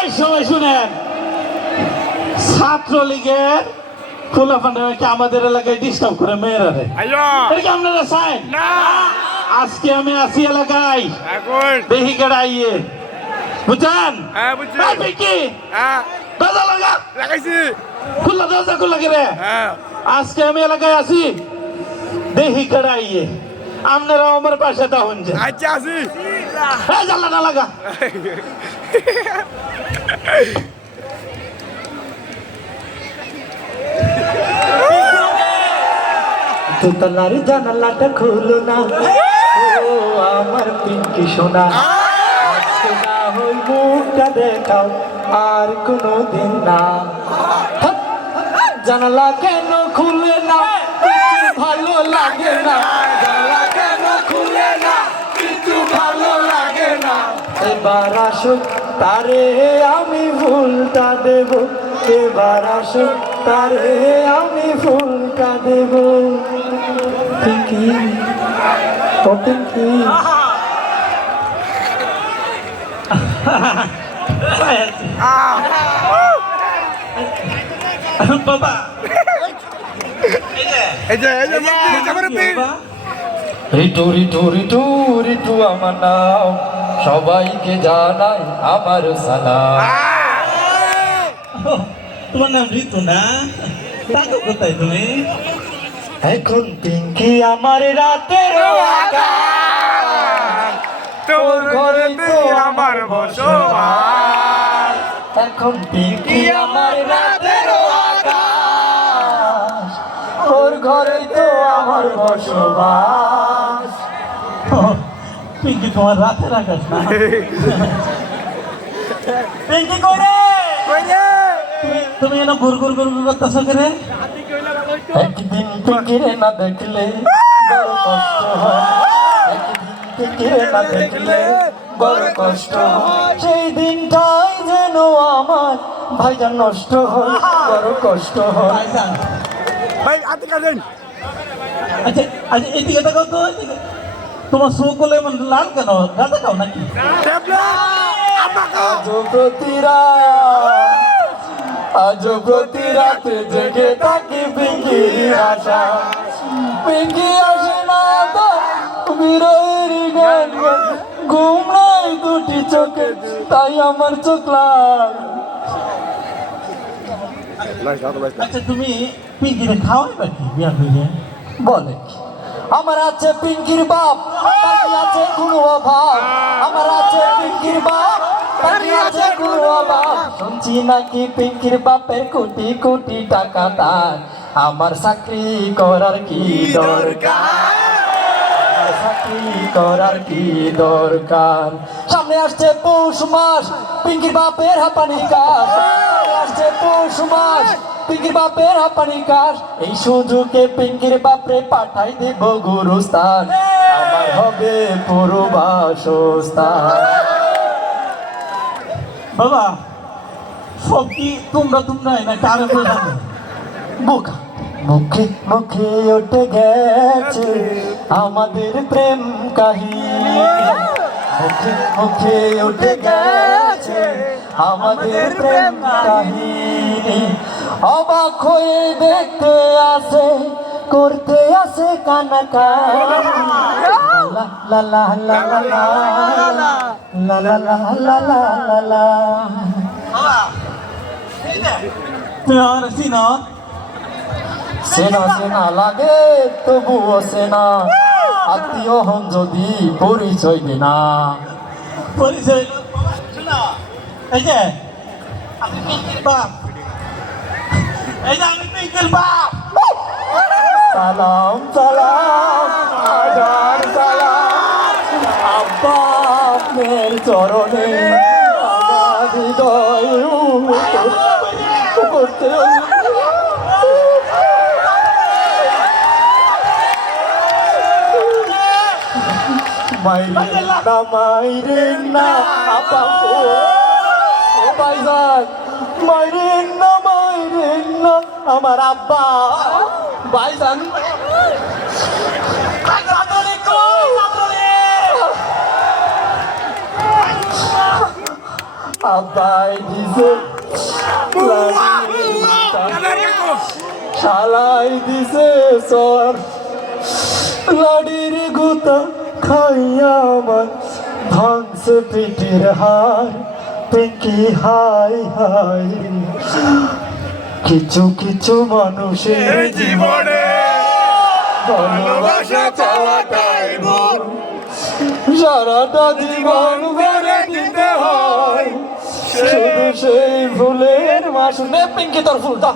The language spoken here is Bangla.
এই সবাই শুনেন। ছাত্রলীগের খোলা ফান্ডামেন্টে আমাদের এলাকায় ডিস্টার্ব করে মেয়েরা রে? আপনারা চাই আজকে আমি আসি এলাকায়। দেখি গেড়াইয়ে বুঝছেন? হ্যাঁ, কি হ্যাঁ। দাদা লাগা। লাগাইছি। খোলা দরজা খোলা করে হ্যাঁ। আজকে আমি এলাকায় আসি দেহি গেড়াইয়ে আপনারা আমার পাশে তা হন আচ্ছা আসি হ্যাঁ লাগা। দোতলার জানালাটা খুলো না। ও, আমার পিঙ্কি সোনা। আজকে না হই মুখটা দেখাও, আর কোনো দিন না। হাত! জানালা কেন খুলে না? ভালো লাগে না। এবার আসুক তারে আমি ফুলটা দেব। এবার আসুক তারে আমি ফুলটা দেব। পিঙ্কি ও পিঙ্কি। বাবা। এই যে এই যে মা এই যে করে পিন রিটু রিটু রিটু রিটু আমার নাম। সবাইকে জানাই আমার সালাম। তোমার নাম ঋতু না? থাকো কোথায় তুমি? এখন পিঙ্কি আমার রাতের তোর ঘরেতে আমার বসবাস। এখন পিঙ্কি আমার রাতের আকাশ। ওর ঘরে তো আমার বসবাস। পিঙ্কি তোমার রাতের আকাশ না? পিঙ্কি করে কই রে তুমি এনে গুর গুর গুর গুর করতেছ করে? একদিন পিঙ্কিরে না দেখলে বড় কষ্ট হয়। একদিন পিঙ্কিরে না দেখলে বড় কষ্ট হয়। সেই দিনটাই যেন আমার ভাইজান নষ্ট হয় বড় কষ্ট হয়। ভাইজান ভাই আতে কাজেন আচ্ছা আচ্ছা এদিকে দেখো তো এদিকে। তোমার এমন লাল কেন? গাঁদা খাও নাকি? আজ প্রতি রাতে জেগে থাকি পিঙ্কির আশা। পিঙ্কি আসে না বিরহের গান। ঘুম নাই দুটি চোখে তাই আমার চোখ লাল। আচ্ছা তুমি পিঙ্কিরে খাওয়াই নাকি? বিয়া করে বলে। কি? আমার আছে পিঙ্কির বাপ তার কি আছে কোনো অভাব। আমার আছে পিঙ্কির বাপ তার কি আছে কোনো অভাব। শুনছি নাকি পিঙ্কির বাপের কোটি কোটি টাকা তার আমার চাকরি করার কি দরকার? চাকরি করার কি দরকার? সামনে আসছে পৌষ মাস পিঙ্কির বাপের হাঁপানি কাজ। আসছে পৌষ মাস পিঙ্কির বাপের হাঁপানি কাজ এই সুযোগে পিঙ্কির বাপরে পাঠাই দেব গুরুস্থান। আমার হবে পুরো বাসস্থান বাবা সব তোমরা তোমরা না কারও জানো? বোকা। মুখে মুখে উঠে গেছে আমাদের প্রেম কাহিনী। মুখে মুখে উঠে গেছে আমাদের প্রেম কাহিনী। অবাক হয়ে দেখতে আসে করতে আসে কানাকানি লা লা লা লা লা লা লা সেনা সেনা লাগে তবুও সেনা আত্মীয় হন যদি পরিচয় দে না পরিচয় এই যে এই যে আমি পিঙ্কির বাপ। সালাম সালাম আপনার চরণে করতে মাইরে না আপা ও মাইরে না আমার আব্বা। ভাইজান আব্বাই দিছে। শালাই দিছে সর। লাডির গুতা খাইয়া আমার ভাঙছে পিটির হার। পিঙ্কি হাই হাই কিছু কিছু মানুষের জীবনে ভালোবাসা চাওয়াটাই ভুল সারাটা জীবন ভরে দিতে হয় শুধু সেই ফুলের মাসুনে পিঙ্কি তোর ফুলটা।